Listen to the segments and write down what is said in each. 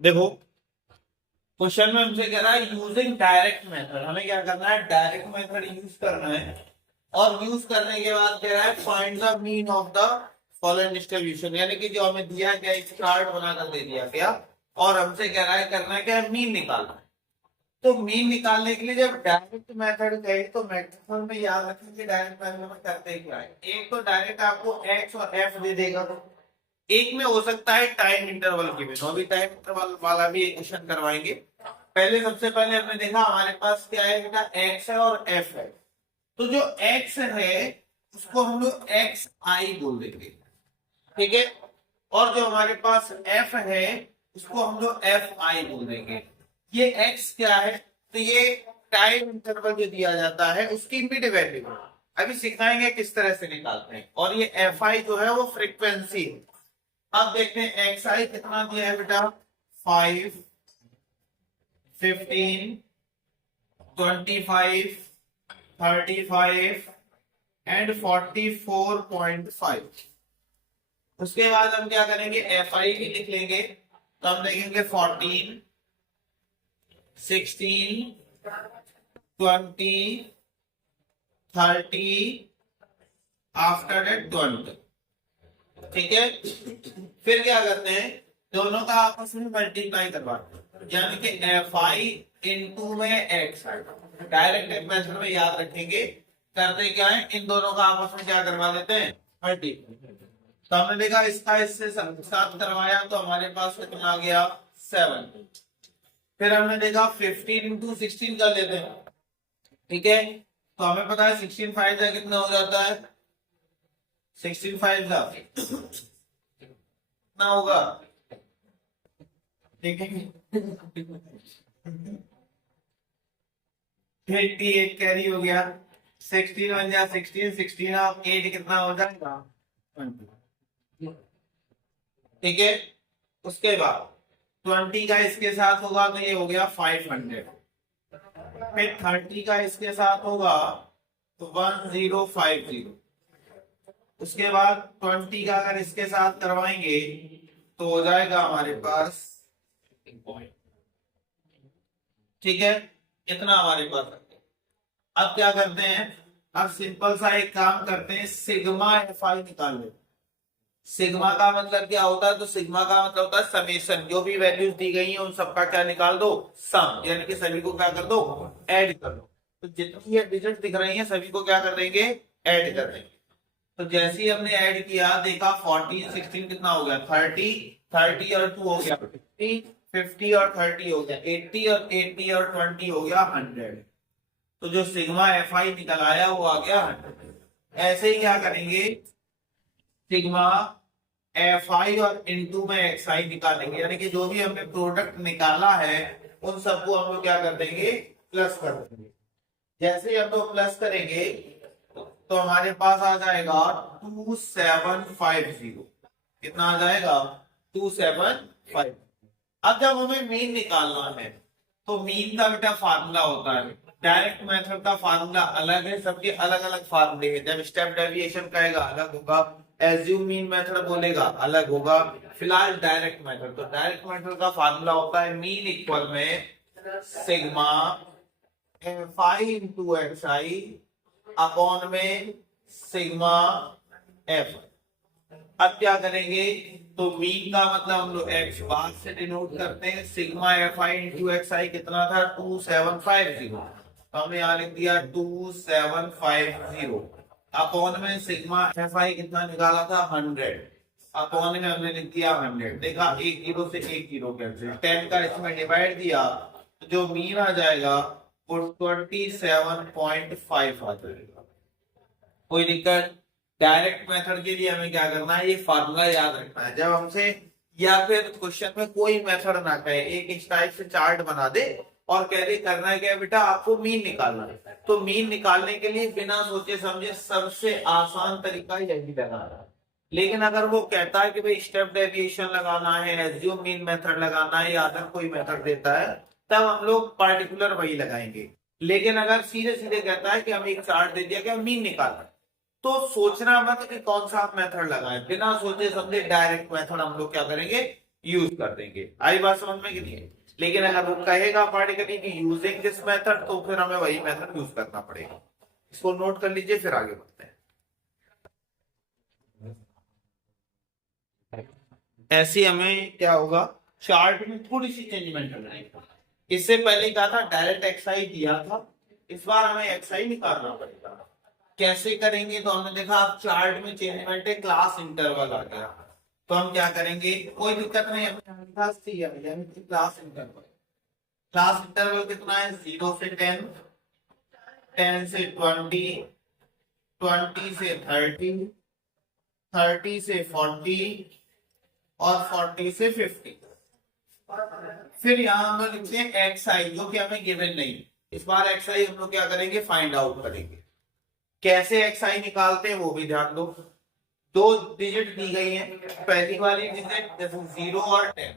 देखो, क्वेश्चन में हमसे कह रहा है यूजिंग डायरेक्ट मेथड, हमें क्या करना है, डायरेक्ट मेथड यूज करना है। और यूज करने के बाद कह रहा है find the mean of the following distribution, यानी कि जो हमें दिया गया एक चार्ट बनाकर दे दिया गया और हमसे कह रहा है करना क्या है, मीन निकालना है। तो मीन निकालने के लिए जब डायरेक्ट मेथड कहे तो मैक्सिमम में याद रखेंगे डायरेक्ट मेथड में करते क्या है, एक तो डायरेक्ट आपको एक्स और एफ दे देगा, तो एक में हो सकता है टाइम इंटरवल गिवन, अभी टाइम इंटरवल वाला भी एक क्वेश्चन करवाएंगे। पहले सबसे पहले हमने देखा हमारे पास क्या है बेटा, एक्स है और एफ है। तो जो एक्स है उसको हम लोग एक्स आई बोल देंगे, ठीक है। और जो हमारे पास एफ है उसको हम लोग एफ आई बोल देंगे। ये एक्स क्या है, तो ये टाइम इंटरवल जो दिया जाता है उसकी इमीडिएट वैल्यू है। अभी सिखाएंगे किस तरह से निकालते हैं। और ये एफ आई जो है वो फ्रीक्वेंसी है। अब देखते हैं एक्स आई कितना दिया है बेटा, 5, 15, 25, 35 एंड 44.5। उसके बाद हम क्या करेंगे, एफ आई भी लिख लेंगे। तो हम देखेंगे 14, 16, 20, 30, आफ्टर दैट 20, ठीक है। फिर क्या करते हैं, दोनों का आपस में मल्टीप्लाई करवाते हैं, यानी कि एफ आई इंटू में एक्स आई। डायरेक्ट मेथड में याद रखेंगे करते क्या है, इन दोनों का आपस में क्या करवा देते हैं, मल्टीप्लाई। तो हमने देखा इसका इससे साथ करवाया तो हमारे पास कितना आ गया, 7। फिर हमने देखा 15 इंटू 16 कर लेते हैं, ठीक है। तो हमें पता है 16 5 जा कितना हो जाता है, 16 5 जा कितना होगा, ठीक है। 88 कैरी हो गया, 16 बन जा 16, 16 ऑफ 8 कितना हो जाएगा, 20, ठीक है। उसके बाद 20 का इसके साथ होगा तो ये हो गया 500। फिर 30 का इसके साथ होगा तो 1050। उसके बाद 20 का अगर इसके साथ करवाएंगे तो हो जाएगा हमारे पास, ठीक है, इतना हमारे पास। अब क्या करते हैं, अब सिंपल सा एक काम करते हैं, सिग्मा एफ आई निकाल ले। सिग्मा का मतलब क्या होता है, तो सिग्मा का मतलब होता है समेशन, जो भी वैल्यूज दी गई हैं उन सबका क्या निकाल दो, सम, यानी कि सभी को क्या कर दो, ऐड कर दो। तो जितनी ये डिजिट दिख रही हैं सभी को क्या कर देंगे, ऐड कर देंगे। तो जैसे ही हमने ऐड किया देखा 14 16 कितना हो गया, 30, 30 और 2 हो गया 50, 50 और 30 हो गया 80 और 80 और 20 हो गया 100। तो जो सिग्मा एफ आई निकल आया वो आ गया 100। ऐसे ही क्या करेंगे, सिग्मा एफ आई और इनटू में एक्स आई निकालेंगे, यानी कि जो भी हमने प्रोडक्ट निकाला है उन सबको हम लोग क्या कर देंगे, प्लस कर देंगे। जैसे ही हम लोग प्लस करेंगे तो हमारे पास आ जाएगा 2750। कितना आ जाएगा, 275। अब जब हमें मीन निकालना है तो मीन का बेटा फार्मूला होता है, डायरेक्ट मेथड का फार्मूला अलग है, सबके अलग अलग फार्मूले हैं। जब स्टेप डेविएशन कहेगा अलग होगा, एज्यूम मीन मेथड बोलेगा अलग होगा। फिलहाल डायरेक्ट मेथड, तो डायरेक्ट मेथड का फार्मूला होता है मीन इक्वल में sigma f i into x i upon में सिग्मा एफ। अब क्या करेंगे, तो मीन का मतलब हम लोग एक्स बार से डिनोट करते हैं, sigma f i into x i कितना था 2750। तो हमने यहाँ लिख दिया 2750 अपॉन में सिग्मा एफ आई कितना निकाला था 100, अपॉन में हमने लिख दिया 100। देखा एक जीरो से एक जीरो कैंसिल, 10 का इसमें डिवाइड दिया तो जो मीन आ जाएगा वो 27.5 आ जाएगा। कोई दिक्कत, डायरेक्ट मेथड के लिए हमें क्या करना है, ये फार्मूला याद रखना है। जब हमसे या फिर क्वेश्चन में कोई मेथड ना कहे, एक इस टाइप से चार्ट बना दे और कह दे करना है क्या बेटा, आपको मीन निकालना है, तो मीन निकालने के लिए बिना सोचे समझे सबसे आसान तरीका यही लगाना है। लेकिन अगर वो कहता है कि भाई स्टेप डेविएशन लगाना है, एज्यूम मीन मेथड लगाना है या अदर कोई मेथड देता है, तब हम लोग पार्टिकुलर वही लगाएंगे। लेकिन अगर सीधे सीधे कहता है कि हमें एक चार्ट दे दिया कि मीन निकालना है, तो सोचना मत कि कौन सा आप मेथड लगाएं, बिना सोचे समझे डायरेक्ट मेथड हम लोग क्या करेंगे, यूज कर देंगे। आई बात समझ में कि नहीं? लेकिन अगर वो कहेगा पार्टिकली कि यूजिंग दिस मेथड, तो फिर हमें वही मेथड यूज करना पड़ेगा। इसको नोट कर लीजिए, फिर आगे बढ़ते हैं। ऐसे हमें क्या होगा, चार्ट में थोड़ी सी चेंजमेंट करना है। इससे पहले क्या था, डायरेक्ट एक्सआई दिया था, इस बार हमें एक्सआई निकालना पड़ेगा। कैसे करेंगे, तो हमने देखा अब चार्ट में चेंजमेंट है, क्लास इंटरवल आ गया। तो हम क्या करेंगे, कोई दिक्कत नहीं है, क्लास इंटरवल। क्लास इंटरवल कितना है, 0 से 10, 10 से 20, 20 से 30, 30 से 40 और 40 से 50। फिर यहाँ हम लोग लिखते हैं एक्स आई, जो कि हमें गिवन नहीं। इस बार एक्स आई हम लोग क्या करेंगे, फाइंड आउट करेंगे। कैसे एक्स आई निकालते हैं वो भी ध्यान दो। दो डिजिट दी गई है, पहली वाली डिजिट जैसे 0 और 10,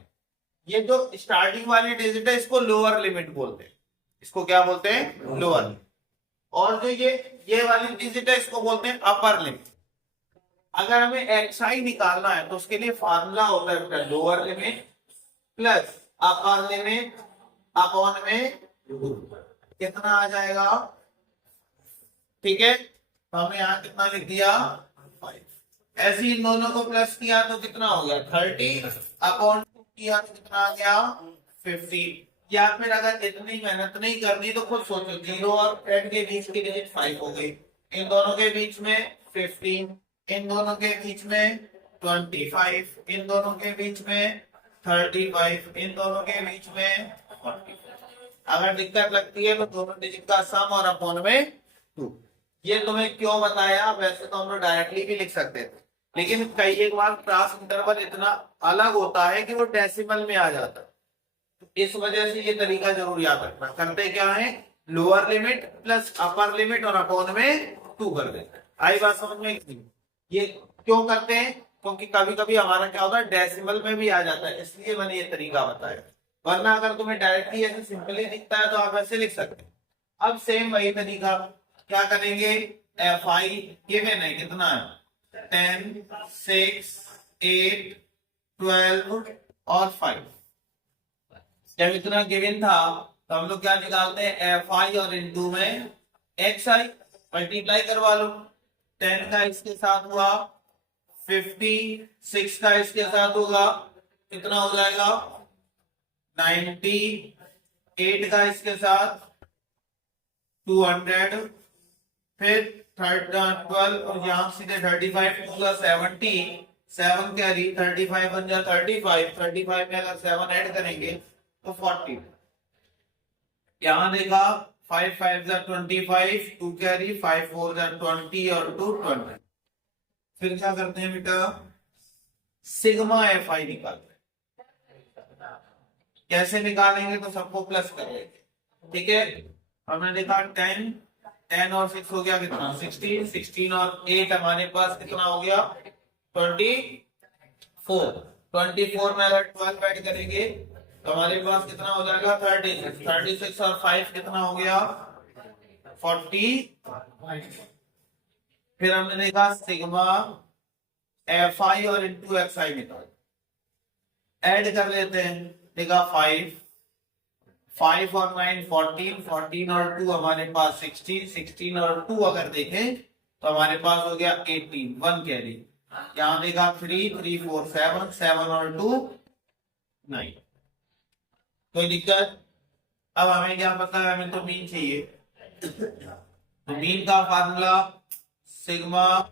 ये जो स्टार्टिंग वाली डिजिट है इसको लोअर लिमिट बोलते हैं। इसको क्या बोलते हैं, लोअर। और जो ये वाली डिजिट है इसको बोलते हैं अपर लिमिट। अगर हमें एक्स आई निकालना है तो उसके लिए फार्मूला होता है lower limit plus upper limit upon में कितना आ जाएगा, ठीक है। तो हमने यहाँ कितना लिख दिया, 5। ऐसे ही इन दोनों को प्लस किया तो कितना हो गया, 30 अपॉन किया तो कितना आ गया, 50। या फिर अगर इतनी मेहनत नहीं करनी तो खुद सोचो, 0 और 10 के बीच की डिजिट 5 हो गई, इन दोनों के बीच में 15, इन दोनों के बीच में 25, इन दोनों के बीच में 35, इन दोनों के बीच में 40। अगर दिक्कत लगती है तो दोनों डिजिट का सम और अपॉन में 2। ये तुम्हें क्यों बताया, वैसे तो हम लोग डायरेक्टली भी लिख सकते थे, लेकिन कई एक बार क्लास इंटरवल इतना अलग होता है कि वो डेसिमल में आ जाता है, तो इस वजह से ये तरीका जरूर याद रखना। करते क्या है, lower limit plus upper limit और अपॉन में 2 कर देते हैं। आई बात समझ में? ये क्यों करते हैं, क्योंकि कभी कभी हमारा क्या होता है, डेसिमल में भी आ जाता है, इसलिए मैंने ये तरीका बताया। वरना अगर तुम्हें डायरेक्टली ऐसे सिंपली दिखता है तो आप ऐसे लिख सकते हैं। अब सेम वही तरीका क्या करेंगे, एफ आई गिवन है कितना है, 10, 6, 8, 12 और 5। जब इतना गिवन था तो हम लोग क्या निकालते हैं, एफ आई और इनटू में एक्स आई, मल्टीप्लाई करवा लो। 10 का इसके साथ हुआ 50, 6 का इसके साथ होगा कितना हो जाएगा 90, 8 का इसके साथ 200, फिर 12 और यहाँ सीधे 35 प्लस 70, 7 कैरी 35 बन जाए 35, 35 में अगर 7 ऐड करेंगे तो 40। यहाँ देखा 5 5 जा 25, 2 कैरी 5 4 जा 20 और 2 20। फिर क्या करते हैं बेटा, सिग्मा एफ आई निकालते हैं। कैसे निकालेंगे, तो सबको प्लस कर लेंगे, ठीक है। हमने देखा 10, 10 और 6 हो गया कितना, 16, 16 और 8 हमारे पास कितना हो गया 24, 24 में अगर 12 ऐड करेंगे तो हमारे पास कितना हो जाएगा 36, 36 और 5 कितना हो गया 40। फिर हमने देखा सिग्मा एफ आई और इंटू एक्स आई निकाल, ऐड कर लेते हैं। देखा 5, 5 और 9 14, 14 और 2 हमारे पास 16, 16 और 2 अगर देखें तो हमारे पास हो गया 18, 1 कैरी। यहाँ देखा 3, 3 4 7, 7 और 2 9। कोई दिक्कत? अब हमें क्या पता है, हमें तो मीन चाहिए। तो मीन का formula sigma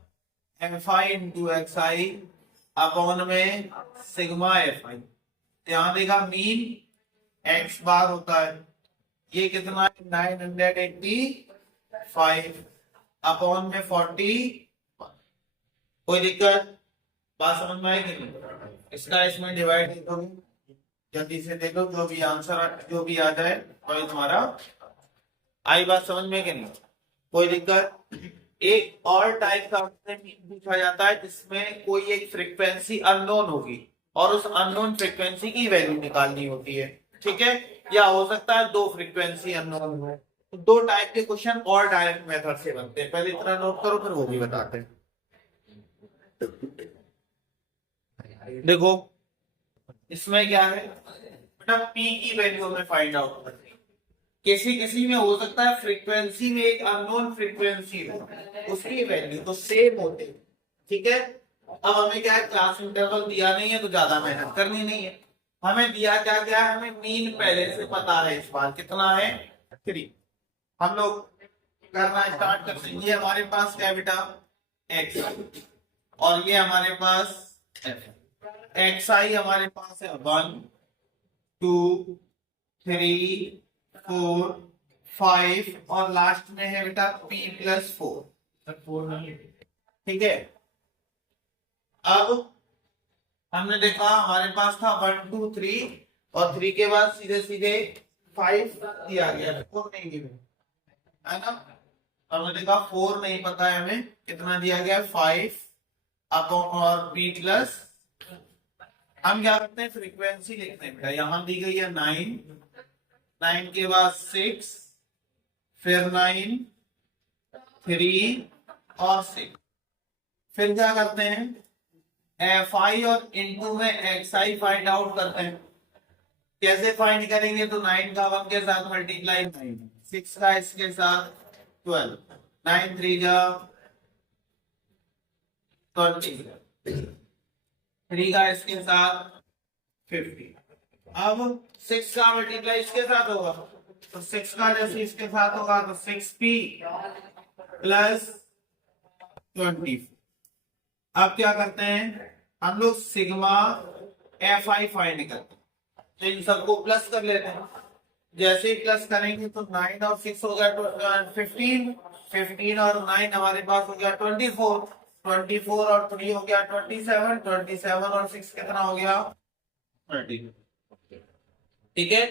f i into x i upon में सिग्मा एफ आई। यहाँ देखा मीन एक्स बार होता है, ये कितना है 985 अपॉन में 40। कोई दिक्कत? बात समझ में आएगी नहीं? इसका इसमें डिवाइड करोगे, जल्दी से देखो, जो भी आंसर जो भी आ जाए वही तुम्हारा। आई बात समझ में कि नहीं? कोई दिक्कत? एक और टाइप का पूछा जाता है जिसमें कोई एक फ्रीक्वेंसी अननोन होगी और उस अननोन फ्रीक्वेंसी की वैल्यू निकालनी होती है, ठीक है। या हो सकता है 2 फ्रीक्वेंसी अननोन हो। तो 2 टाइप के क्वेश्चन और डायरेक्ट मेथड से बनते हैं, पहले इतना नोट करो फिर वो भी बताते हैं। देखो इसमें क्या है बेटा, पी की वैल्यू हमें फाइंड आउट करनी है। किसी किसी में हो सकता है फ्रीक्वेंसी में एक अननोन फ्रीक्वेंसी हो, उसकी वैल्यू तो सेम होती है, ठीक है। अब हमें क्या है, क्लास इंटरवल दिया नहीं है तो ज्यादा मेहनत करनी नहीं है। हमें दिया क्या क्या है, हमें मीन पहले से पता है, इस बार कितना है 3। हम लोग करना स्टार्ट करते हैं। ये हमारे पास क्या है बेटा, एक्स, और ये हमारे पास एफ। एक्स आई हमारे पास है 1 2 3 4 5, और लास्ट में है बेटा P+4, ठीक है। अब हमने देखा हमारे पास था 1 2 3, और 3 के बाद सीधे सीधे 5 दिया गया, 4 नहीं दिया है ना। हमने देखा 4 नहीं पता है हमें, कितना दिया गया 5 अब, और P+, हम क्या करते हैं फ्रीक्वेंसी लिखते हैं बेटा। यहां दी गई है 9, 9 के बाद 6, फिर 9 3 और 6। फिर क्या करते हैं, एफ आई और इनटू में एक्स आई फाइंड आउट करते हैं। कैसे फाइंड करेंगे, तो 9 का 1 के साथ मल्टीप्लाई 9, 6 का इसके साथ 12, 9 3 जा 20, 3 का इसके साथ 50। अब 6 का मल्टीप्लाई इसके साथ होगा, तो 6 का जैसे इसके साथ होगा तो 6p+20। अब क्या करते हैं हम लोग, सिग्मा एफ आई फाइंड करते हैं, तो इन सबको प्लस कर लेते हैं। जैसे ही प्लस करेंगे तो 9 और 6 हो गया 15, 15 और 9 हमारे पास हो गया 24, 24 और 3 हो गया 27, 27 और 6 कितना हो गया 30, ठीक है।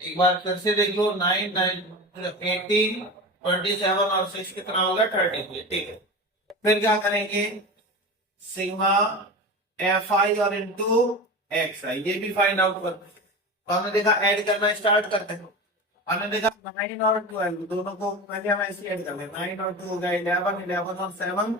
एक बार फिर से देख लो, 9 9 18, 27 और 6 कितना हो गया 33, ठीक है। फिर क्या करेंगे, सिग्मा एफ आई और इंटू एक्स आई, ये भी फाइंड आउट करते हैं। तो हमने देखा ऐड करना स्टार्ट करते हैं। हमने देखा 9 और 12 दोनों को पहले हम ऐसे ऐड कर लें, 9 और 2 हो गया 11, 11 और 7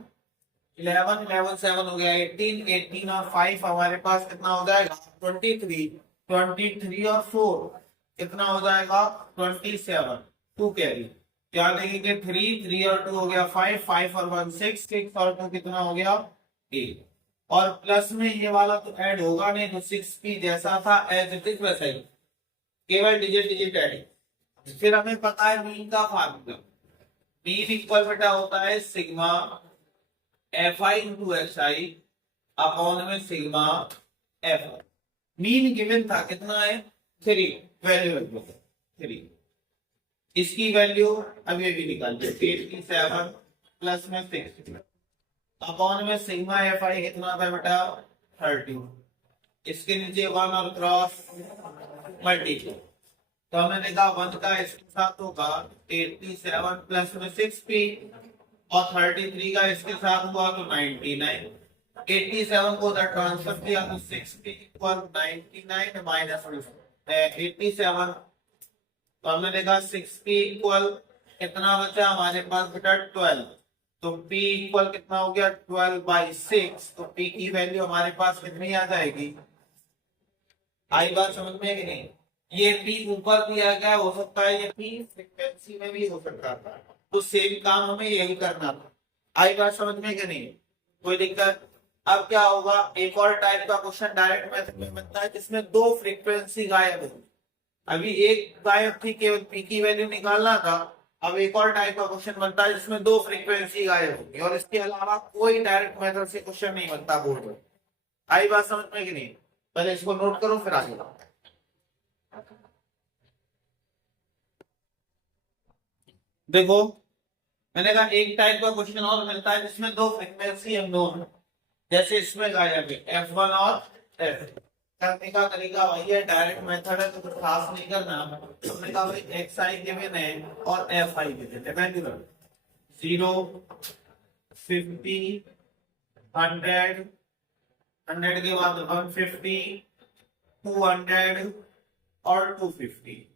11, 11 7 हो गया 18, 18 और 5 हमारे पास कितना हो जाएगा 23, 23 और 4 कितना हो जाएगा 27, 2 कैरी। क्या देखेंगे 3, 3 और 2 हो गया 5, 5 और 1 6, 6 और 2 कितना हो गया 8, और प्लस में ये वाला तो ऐड होगा नहीं, तो 6p जैसा था एज इट इज वैसा ही, केवल डिजिट डिजिट ऐड। फिर हमें पता है मीन का फार्मूला, मीन इक्वल बेटा होता है sigma f i into x i upon में sigma f i. Mean given था कितना है 3, वैल्यू 3, इसकी वैल्यू अब ये भी निकाल दो 87 प्लस में 6 अपॉन में सिग्मा एफ आई कितना था बेटा 30, इसके नीचे 1 और क्रॉस मल्टीप्लाई, तो हमने देखा 1 का इसके साथ होगा 87 प्लस में 6p, और 33 का इसके साथ हुआ तो 99, 87 को उधर ट्रांसफर किया तो 6p इक्वल 99 माइनस 87, तो हमने देखा 6p इक्वल कितना बचा हमारे पास बेटा 12, तो p इक्वल कितना हो गया 12/6, तो p की वैल्यू हमारे पास कितनी आ जाएगी, आई बात समझ में है कि नहीं। ये p ऊपर दिया गया, हो सकता है ये p फ्रीक्वेंसी में भी हो सकता था, तो सेम काम हमें यही करना था। आई बात समझ में कि नहीं, कोई दिक्कत। अब क्या होगा, एक और टाइप का क्वेश्चन डायरेक्ट मेथड में बनता है जिसमें 2 फ्रीक्वेंसी गायब है। अभी एक गायब थी, केवल p की वैल्यू निकालना था। अब एक और टाइप का क्वेश्चन बनता है जिसमें 2 फ्रीक्वेंसी गायब होगी, और इसके अलावा कोई डायरेक्ट मेथड से क्वेश्चन नहीं बनता बोर्ड में। आई बात समझ में कि नहीं, पहले इसको नोट करो फिर आगे बढ़ो। देखो मैंने कहा एक टाइप का क्वेश्चन और मिलता है जिसमें 2 फ्रीक्वेंसी अननोन, जैसे इसमें गायब है f1 और f। करने का तरीका वही है, डायरेक्ट मेथड है तो कुछ खास नहीं करना। हमने कहा भाई एक्स आई गिवन है और एफ आई गिवन है, रेगुलर 0 50 100, 100 के बाद 150 200 और 250।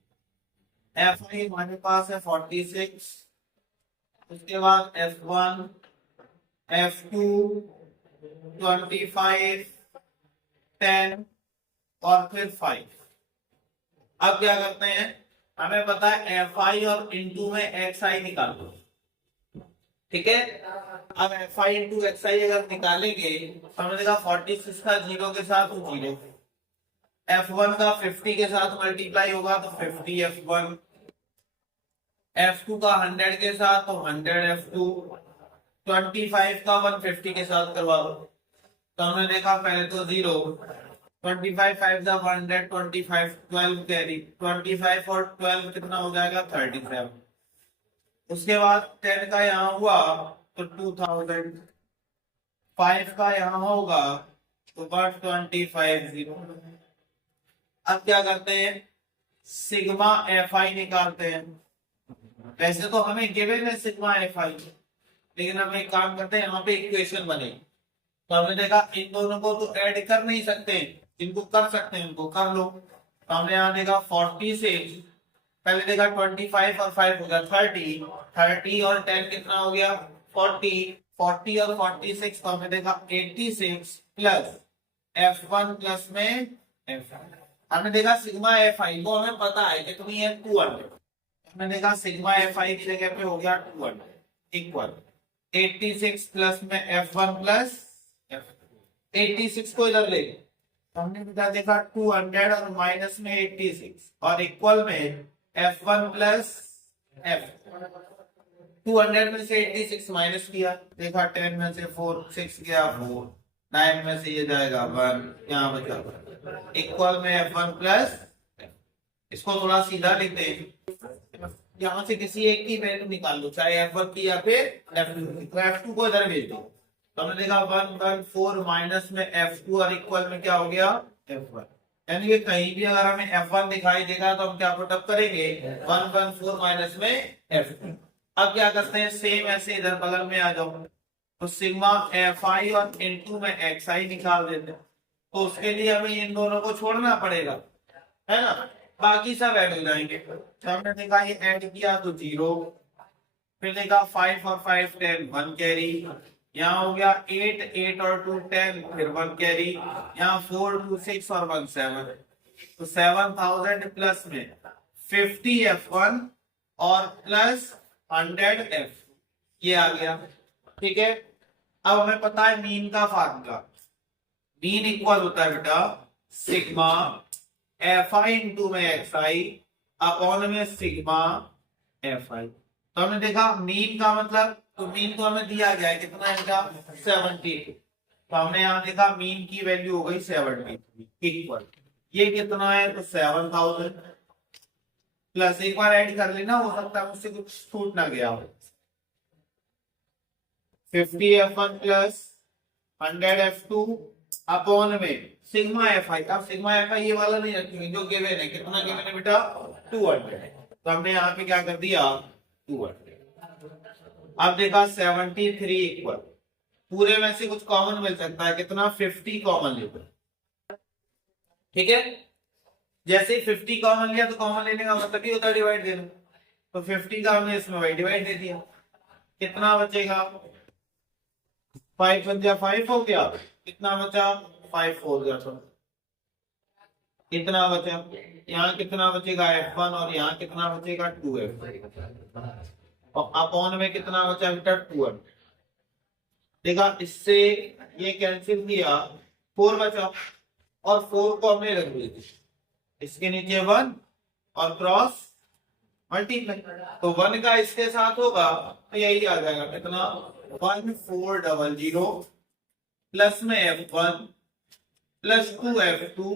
एफ आई हमारे पास है 46, उसके बाद f1 f2 25 10 और फिर 5। अब क्या करते हैं, हमें पता है fi और इनटू में xi निकालो, ठीक है। अब fi इंटू xi अगर निकालेंगे तो हमें देखा 46 का 0 के साथ 0, f1 का 50 के साथ मल्टीप्लाई होगा तो 50 f1, f2 का 100 के साथ तो 100 f2, 25 का 150 के साथ करवा दो। तो हमने देखा पहले तो 0, 25 5 का 100, 25 12 कैरी, 25 और 12 कितना हो जाएगा 37। उसके बाद 10 का यहाँ हुआ तो 2000, 5 का यहाँ होगा तो 125 0। अब क्या करते हैं, सिग्मा fi निकालते हैं। वैसे तो हमें गिवन है सिग्मा fi, लेकिन हम एक काम करते हैं, यहाँ पे इक्वेशन बने तो हमने देखा इन दोनों को तो ऐड कर नहीं सकते, इनको कर सकते हैं, इनको कर लो। तो हमने यहाँ देखा 46, पहले देखा 25 और 5 हो गया 30, 30 और 10 कितना हो गया 40, 40 और 46 तो हमने देखा 86 प्लस f1 प्लस में f, हमने देखा सिग्मा fi को हमें पता है कितनी है 200, हमने देखा सिग्मा fi की जगह पे हो गया 200 इक्वल 86 प्लस में f1 प्लस f, 86 को इधर ले, हमने देखा 200 और माइनस में 86 और इक्वल में f1 प्लस f, 200 में से 86 माइनस किया, देखा 10 में से 4 6 गया 4, 9 में से ये जाएगा 1, यहाँ बचा इक्वल में f1 प्लस, इसको थोड़ा सीधा लिखते हैं, यहाँ से किसी एक की वैल्यू निकाल लो, चाहे f1 की या फिर f2, तो f2 को इधर भेज दो। तो हमने देखा 114 माइनस में f2 और इक्वल में क्या हो गया f1, यानी कि कहीं भी अगर हमें f1 दिखाई देगा तो हम क्या पुटअप करेंगे 114 माइनस में f2। अब क्या करते हैं, सेम ऐसे इधर बगल में आ जाओ, तो सिग्मा fi और इनटू में xi निकाल देते हैं, तो उसके लिए हमें इन दोनों को छोड़ना पड़ेगा, है ना, बाकी सब ऐड हो जाएंगे। तो हमने देखा ये ऐड किया तो 0, फिर देखा 5 और 5 10 1 कैरी, यहाँ हो गया 8 8 और 2 10 फिर 1 कैरी, यहाँ 4 2 6 और 1 7, तो 7000 प्लस में 50 f1 और प्लस 100 f, ये आ गया, ठीक है। अब हमें पता है मीन का फार्मूला, मीन इक्वल होता है बेटा सिग्मा fi इंटू में xi अपॉन में सिग्मा fi। तो हमने देखा मीन का मतलब, तो मीन को हमें दिया गया है कितना है बेटा 70, तो हमने यहाँ देखा मीन की वैल्यू हो गई 70 इक्वल, ये कितना है तो 7000 प्लस, एक बार ऐड कर लेना, हो सकता है मुझसे कुछ छूट ना गया हो, 50 f1 प्लस 100 f2 अपॉन में सिग्मा fi। अब सिग्मा fi ये वाला नहीं रखेंगे जो गिवन है, कितना गिवन है बेटा 200, तो हमने यहाँ पे क्या कर दिया 200। अब देखा 73 इक्वल, पूरे में से कुछ कॉमन मिल सकता है, कितना 50 कॉमन ले, ठीक है। जैसे ही 50 कॉमन लिया तो कॉमन लेने का मतलब ही होता है डिवाइड देना, तो 50 का हमने इसमें डिवाइड दे दिया, कितना बचेगा 5 बन 5 हो गया, कितना बचा 5 हो गया, तो कितना बचा, यहाँ कितना बचेगा f1 और यहाँ कितना बचेगा 2f, और अपॉन में कितना बचा बेटा 200, देखा इससे ये कैंसिल किया 4 बचा, और 4 को हमने रख दिया इसके नीचे 1 और क्रॉस मल्टीप्लाई, तो 1 का इसके साथ होगा तो यही आ जाएगा कितना 1400 प्लस में f1 प्लस 2f2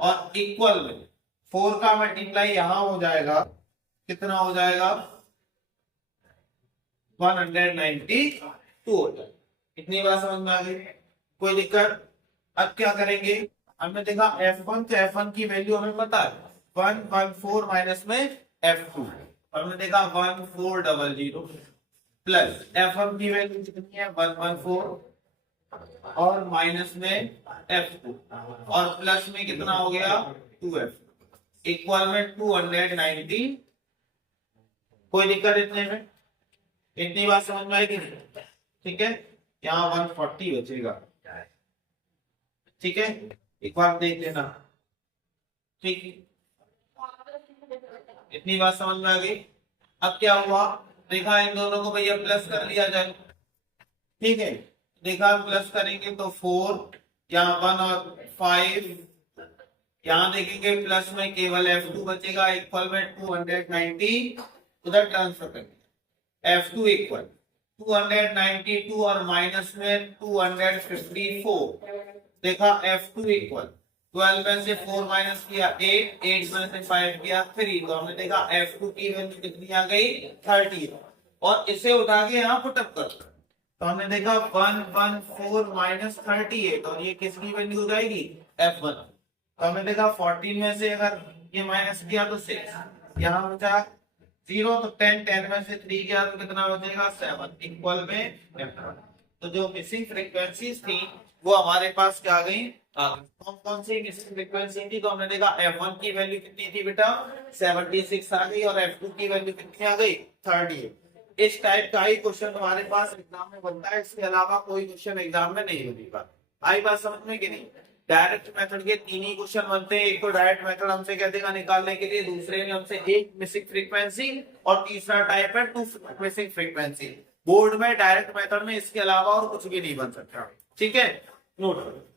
और इक्वल में 4 का मल्टीप्लाई यहां हो जाएगा, कितना हो जाएगा 192 हो जाएगा। इतनी बात समझ में आ गई, कोई दिक्कत। अब क्या करेंगे, हमने देखा f1 तो f1 की वैल्यू हमें पता है 114 माइनस में f2, हमने देखा 1400 प्लस f1 की वैल्यू कितनी है 114 और माइनस में f2 और प्लस में कितना हो गया 2f इक्वल में 290। कोई दिक्कत इतने में, इतनी बात समझ में आएगी, ठीक है। यहाँ 140 बचेगा, ठीक है, एक बार देख लेना ठीक है, इतनी बात समझ में आ गई। अब क्या हुआ, देखा इन दोनों को भैया प्लस कर लिया जाए, ठीक है, देखा प्लस करेंगे तो 4, यहाँ 1 और 5, यहाँ देखेंगे प्लस में केवल F2 बचेगा, इक्वल में 290 उधर ट्रांसफर करेंगे, F2 इक्वल 292 और माइनस में 254, देखा F2 इक्वल 12 में से 4 माइनस किया 8, 8 में से 5 किया 3, तो हमने देखा F2 की वैल्यू कितनी आ गई 30, और इसे उठा के यहाँ पुटअप कर, तो हमने देखा 114 माइनस 38, और ये किसकी वैल्यू हो जाएगी F1, तो हमने देखा 14 में से अगर ये माइनस किया तो 6, यहाँ बचा 0, तो 10, 10 में से 3 किया तो कितना बचेगा 7, इक्वल में F1। तो जो मिसिंग फ्रीक्वेंसीज थी वो हमारे पास क्या आ गई, कौन कौन सी मिसिंग फ्रीक्वेंसी थी, तो हमने देखा F1 की वैल्यू कितनी थी बेटा 76 आ गई, और F2 की वैल्यू कितनी आ गई 30। इस टाइप का ही क्वेश्चन हमारे पास एग्जाम में बनता है, इसके अलावा कोई क्वेश्चन एग्जाम में नहीं बनेगा। आई बात समझ में कि नहीं। डायरेक्ट मेथड के 3 ही क्वेश्चन बनते हैं, एक तो डायरेक्ट मेथड हमसे कह देगा निकालने के लिए, दूसरे में हमसे एक मिसिंग फ्रीक्वेंसी, और तीसरा टाइप है 2 मिसिंग फ्रीक्वेंसी। बोर्ड में डायरेक्ट मेथड में इसके अलावा और कुछ भी नहीं बन सकता, ठीक है, नोट